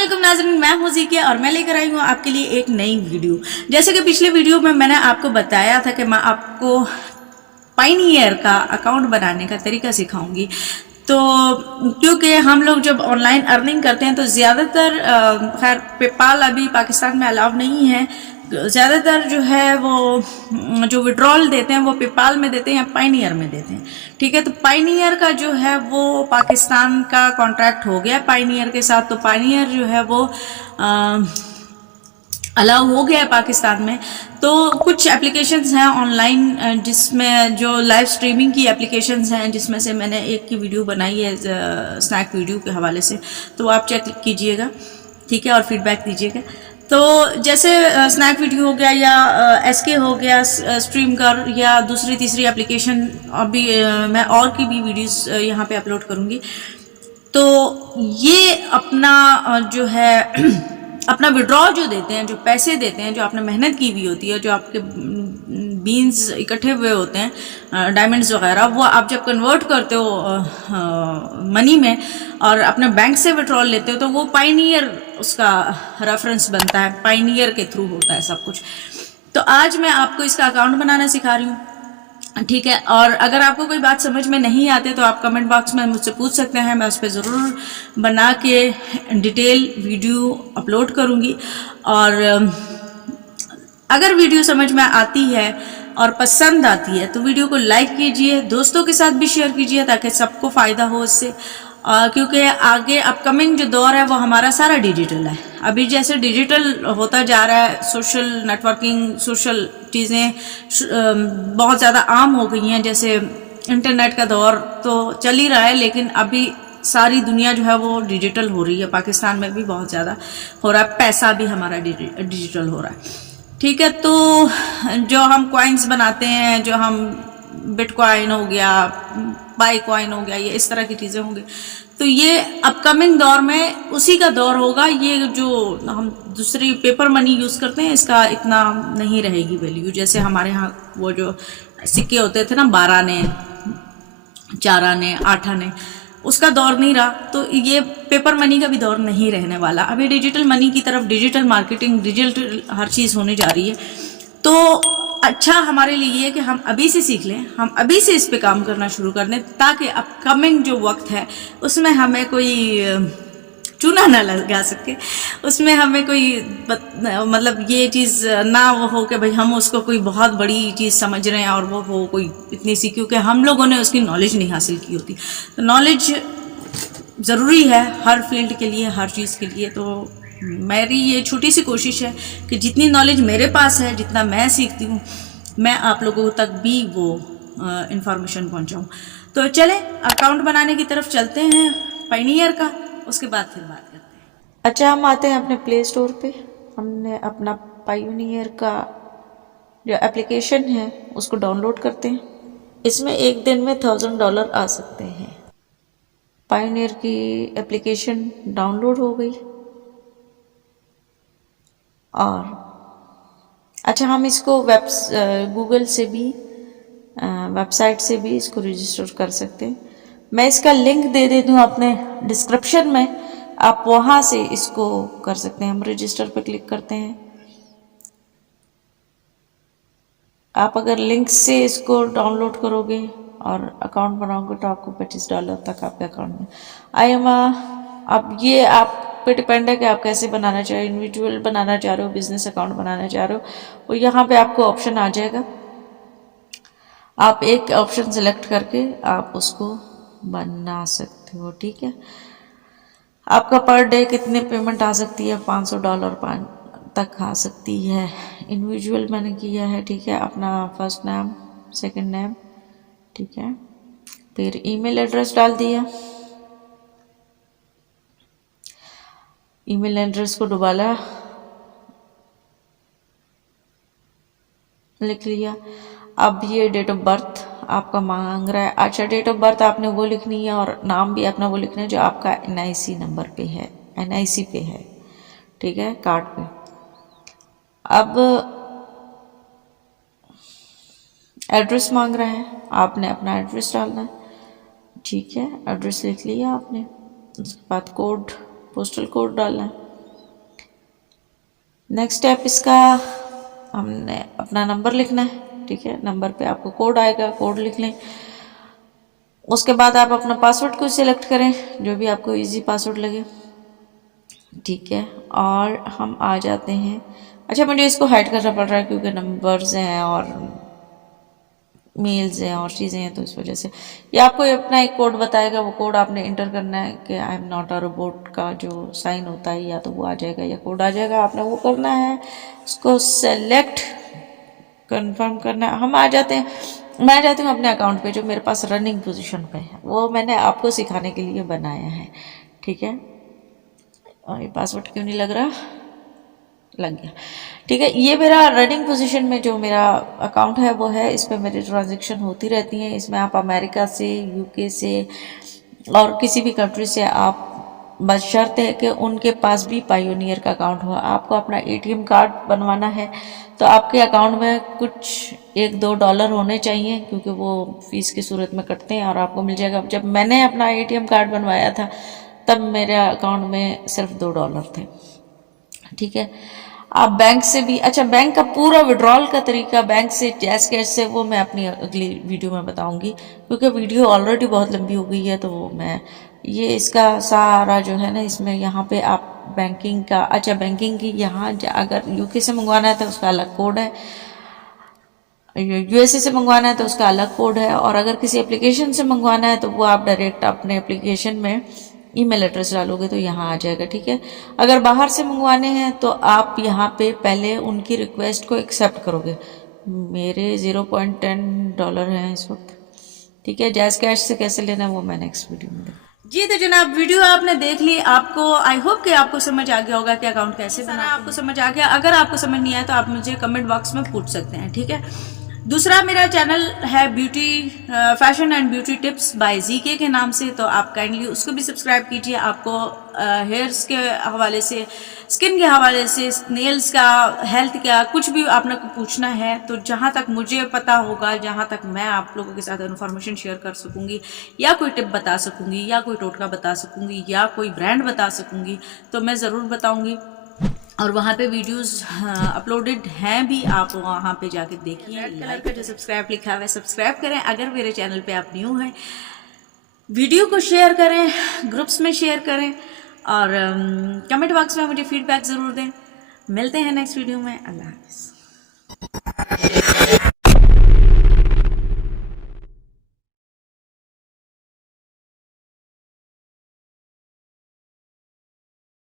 अस्सलामुअलैकुम नाज़रीन, मैं हूं ज़िकिया और मैं लेकर आई हूं आपके लिए एक नई वीडियो। जैसे कि पिछले वीडियो में मैंने आपको बताया था कि मैं आपको पाइनियर का अकाउंट बनाने का तरीका सिखाऊंगी। तो क्योंकि हम लोग जब ऑनलाइन अर्निंग करते हैं तो ज़्यादातर खैर पेपाल अभी पाकिस्तान में अलाउ नहीं है। ज़्यादातर जो है वो जो विड्रॉल देते हैं वो पेपाल में देते हैं या पाइनियर में देते हैं। ठीक है, तो पाइनियर का जो है वो पाकिस्तान का कॉन्ट्रैक्ट हो गया पाइनियर के साथ। तो पाइनियर जो है वो अलाउ हो गया है पाकिस्तान में। तो कुछ एप्लीकेशंस हैं ऑनलाइन जिसमें जो लाइव स्ट्रीमिंग की एप्लीकेशंस हैं, जिसमें से मैंने एक की वीडियो बनाई है स्नैक वीडियो के हवाले से, तो आप चेक कीजिएगा, ठीक है, और फीडबैक दीजिएगा। तो जैसे स्नैक वीडियो हो गया या एसके हो गया, स्ट्रीम कर या दूसरी तीसरी एप्लीकेशन, अभी मैं और की भी वीडियोस यहाँ पे अपलोड करूँगी। तो ये अपना जो है अपना विड्रॉ जो देते हैं, जो पैसे देते हैं, जो आपने मेहनत की हुई होती है, जो आपके बीन्स इकट्ठे हुए होते हैं, डायमंड्स वगैरह, वो आप जब कन्वर्ट करते हो मनी में और अपने बैंक से विड्रॉल लेते हो तो वो पाइनियर उसका रेफरेंस बनता है, पाइनियर के थ्रू होता है सब कुछ। तो आज मैं आपको इसका अकाउंट बनाना सिखा रही हूँ, ठीक है। और अगर आपको कोई बात समझ में नहीं आती तो आप कमेंट बॉक्स में मुझसे पूछ सकते हैं, मैं उस पर ज़रूर बना के डिटेल वीडियो अपलोड करूँगी। और अगर वीडियो समझ में आती है और पसंद आती है तो वीडियो को लाइक कीजिए, दोस्तों के साथ भी शेयर कीजिए ताकि सबको फ़ायदा हो इससे। क्योंकि आगे अपकमिंग जो दौर है वो हमारा सारा डिजिटल है। अभी जैसे डिजिटल होता जा रहा है, सोशल नेटवर्किंग, सोशल चीज़ें बहुत ज़्यादा आम हो गई हैं। जैसे इंटरनेट का दौर तो चल ही रहा है, लेकिन अभी सारी दुनिया जो है वो डिजिटल हो रही है। पाकिस्तान में भी बहुत ज़्यादा हो रहा है, पैसा भी हमारा डिजिटल हो रहा है, ठीक है। तो जो हम कॉइन्स बनाते हैं, जो हम बिटकॉइन हो गया, बाई कॉइन हो गया, ये इस तरह की चीज़ें होंगी, तो ये अपकमिंग दौर में उसी का दौर होगा। ये जो हम दूसरी पेपर मनी यूज़ करते हैं इसका इतना नहीं रहेगी वैल्यू। जैसे हमारे यहाँ वो जो सिक्के होते थे ना, 12 आने, 4 आने, 8 आने, उसका दौर नहीं रहा। तो ये पेपर मनी का भी दौर नहीं रहने वाला। अभी डिजिटल मनी की तरफ, डिजिटल मार्केटिंग, डिजिटल हर चीज़ होने जा रही है। तो अच्छा हमारे लिए ये है कि हम अभी से सीख लें, हम अभी से इस पे काम करना शुरू कर दें, ताकि अपकमिंग जो वक्त है उसमें हमें कोई चूना ना लगा सके, उसमें हमें कोई मतलब ये चीज़ ना वो हो कि भाई हम उसको कोई बहुत बड़ी चीज़ समझ रहे हैं और वो हो कोई इतनी सी, क्योंकि हम लोगों ने उसकी नॉलेज नहीं हासिल की होती। तो नॉलेज ज़रूरी है हर फील्ड के लिए, हर चीज़ के लिए। तो मेरी ये छोटी सी कोशिश है कि जितनी नॉलेज मेरे पास है, जितना मैं सीखती हूँ, मैं आप लोगों तक भी वो इंफॉर्मेशन पहुँचाऊँ। तो चलें अकाउंट बनाने की तरफ चलते हैं पाइनियर का, उसके बाद फिर बात करते हैं। अच्छा, हम आते हैं अपने प्ले स्टोर पे। हमने अपना पाइनियर का जो एप्लीकेशन है उसको डाउनलोड करते हैं। इसमें एक दिन में $1000 आ सकते हैं। पाइनियर की एप्लीकेशन डाउनलोड हो गई। और अच्छा, हम इसको गूगल से भी, वेबसाइट से भी इसको रजिस्टर कर सकते हैं। मैं इसका लिंक दे देती हूँ अपने डिस्क्रिप्शन में, आप वहाँ से इसको कर सकते हैं। हम रजिस्टर पे क्लिक करते हैं। आप अगर लिंक से इसको डाउनलोड करोगे और अकाउंट बनाओगे तो आपको $25 तक आपके अकाउंट में आएगा। अब ये आप पे डिपेंड है कि आप कैसे बनाना चाह रहे हो, इंडिविजुअल बनाना चाह रहे हो, बिजनेस अकाउंट बनाना चाह रहे हो, और यहाँ पे आपको ऑप्शन आ जाएगा। आप एक ऑप्शन सेलेक्ट करके आप उसको बना सकते हो, ठीक है। आपका पर डे कितने पेमेंट आ सकती है? $500 तक आ सकती है। इंडिविजुअल मैंने किया है, ठीक है। अपना फर्स्ट नेम, सेकंड नेम, ठीक है। फिर ईमेल एड्रेस डाल दिया। ईमेल एड्रेस को दोबारा लिख लिया। अब ये डेट ऑफ बर्थ आपका मांग रहा है। अच्छा, डेट ऑफ बर्थ आपने वो लिखनी है और नाम भी अपना वो लिखना है जो आपका NIC नंबर पे है, NIC पे है, ठीक है, कार्ड पे। अब एड्रेस मांग रहा है, आपने अपना एड्रेस डालना है, ठीक है। एड्रेस लिख लिया आपने। उसके बाद कोड, पोस्टल कोड डालना है। नेक्स्ट स्टेप इसका, हमने अपना नंबर लिखना है, ठीक है। नंबर पे आपको कोड आएगा, कोड लिख लें। उसके बाद आप अपना पासवर्ड को सिलेक्ट करें, जो भी आपको इजी पासवर्ड लगे, ठीक है। और हम आ जाते हैं, अच्छा मुझे इसको हाइड करना पड़ रहा है क्योंकि नंबर्स हैं और मेल्स हैं और चीज़ें हैं, तो इस वजह से ये आपको अपना एक कोड बताएगा। वो कोड आपने इंटर करना है कि I am not a robot का जो साइन होता है, या तो वो आ जाएगा या कोड आ जाएगा, आपने वो करना है। उसको सेलेक्ट कंफर्म करना है। हम आ जाते हैं, मैं आ जाती हूँ अपने अकाउंट पे जो मेरे पास रनिंग पोजीशन पे है, वो मैंने आपको सिखाने के लिए बनाया है, ठीक है। और ये पासवर्ड क्यों नहीं लग रहा, लग गया, ठीक है। ये मेरा रनिंग पोजीशन में जो मेरा अकाउंट है वो है, इस पर मेरी ट्रांजेक्शन होती रहती हैं। इसमें आप अमेरिका से, यूके से और किसी भी कंट्री से आप, बस शर्त है कि उनके पास भी पायोनियर का अकाउंट हो। आपको अपना एटीएम कार्ड बनवाना है तो आपके अकाउंट में कुछ $1-2 होने चाहिए, क्योंकि वो फीस की सूरत में कटते हैं और आपको मिल जाएगा। जब मैंने अपना एटीएम कार्ड बनवाया था तब मेरे अकाउंट में सिर्फ $2 थे, ठीक है। आप बैंक से भी, अच्छा बैंक का पूरा विड्रॉल का तरीका बैंक से, जैस कैश से, वो मैं अपनी अगली वीडियो में बताऊंगी, क्योंकि वीडियो ऑलरेडी बहुत लंबी हो गई है। तो मैं ये इसका सारा जो है ना, इसमें यहाँ पे आप बैंकिंग का, अच्छा बैंकिंग की यहाँ अगर यूके से मंगवाना है तो उसका अलग कोड है, यूएसए से मंगवाना है तो उसका अलग कोड है, और अगर किसी एप्लीकेशन से मंगवाना है तो वो आप डायरेक्ट अपने एप्लीकेशन में ईमेल एड्रेस डालोगे तो यहाँ आ जाएगा, ठीक है। अगर बाहर से मंगवाने हैं तो आप यहाँ पे पहले उनकी रिक्वेस्ट को एक्सेप्ट करोगे। मेरे $0.10 हैं इस वक्त, ठीक है। जैस कैश से कैसे लेना है वो मैं नेक्स्ट वीडियो में जी। तो जनाब वीडियो आपने देख ली, आपको आई होप कि आपको समझ आ गया होगा कि अकाउंट कैसे बनाना है, आपको समझ आ गया। अगर आपको समझ नहीं आया तो आप मुझे कमेंट बॉक्स में पूछ सकते हैं, ठीक है। दूसरा मेरा चैनल है beauty fashion and beauty tips by GK के नाम से, तो आप काइंडली उसको भी सब्सक्राइब कीजिए। आपको हेयर्स के हवाले से, स्किन के हवाले से, नेल्स का, हेल्थ का, कुछ भी आपने पूछना है तो जहाँ तक मुझे पता होगा, जहाँ तक मैं आप लोगों के साथ इन्फॉर्मेशन शेयर कर सकूँगी, या कोई टिप बता सकूँगी, या कोई टोटका बता सकूँगी, या कोई ब्रांड बता सकूँगी, तो मैं ज़रूर बताऊँगी। और वहाँ पे वीडियोस अपलोडेड हैं भी, आप वहाँ पे जाके देखिए। रेड कलर का जो सब्सक्राइब लिखा हुआ है सब्सक्राइब करें। अगर मेरे चैनल पे आप न्यू हैं, वीडियो को शेयर करें, ग्रुप्स में शेयर करें, और कमेंट बॉक्स में मुझे फीडबैक ज़रूर दें। मिलते हैं नेक्स्ट वीडियो में। अल्लाह हाफ़िज़।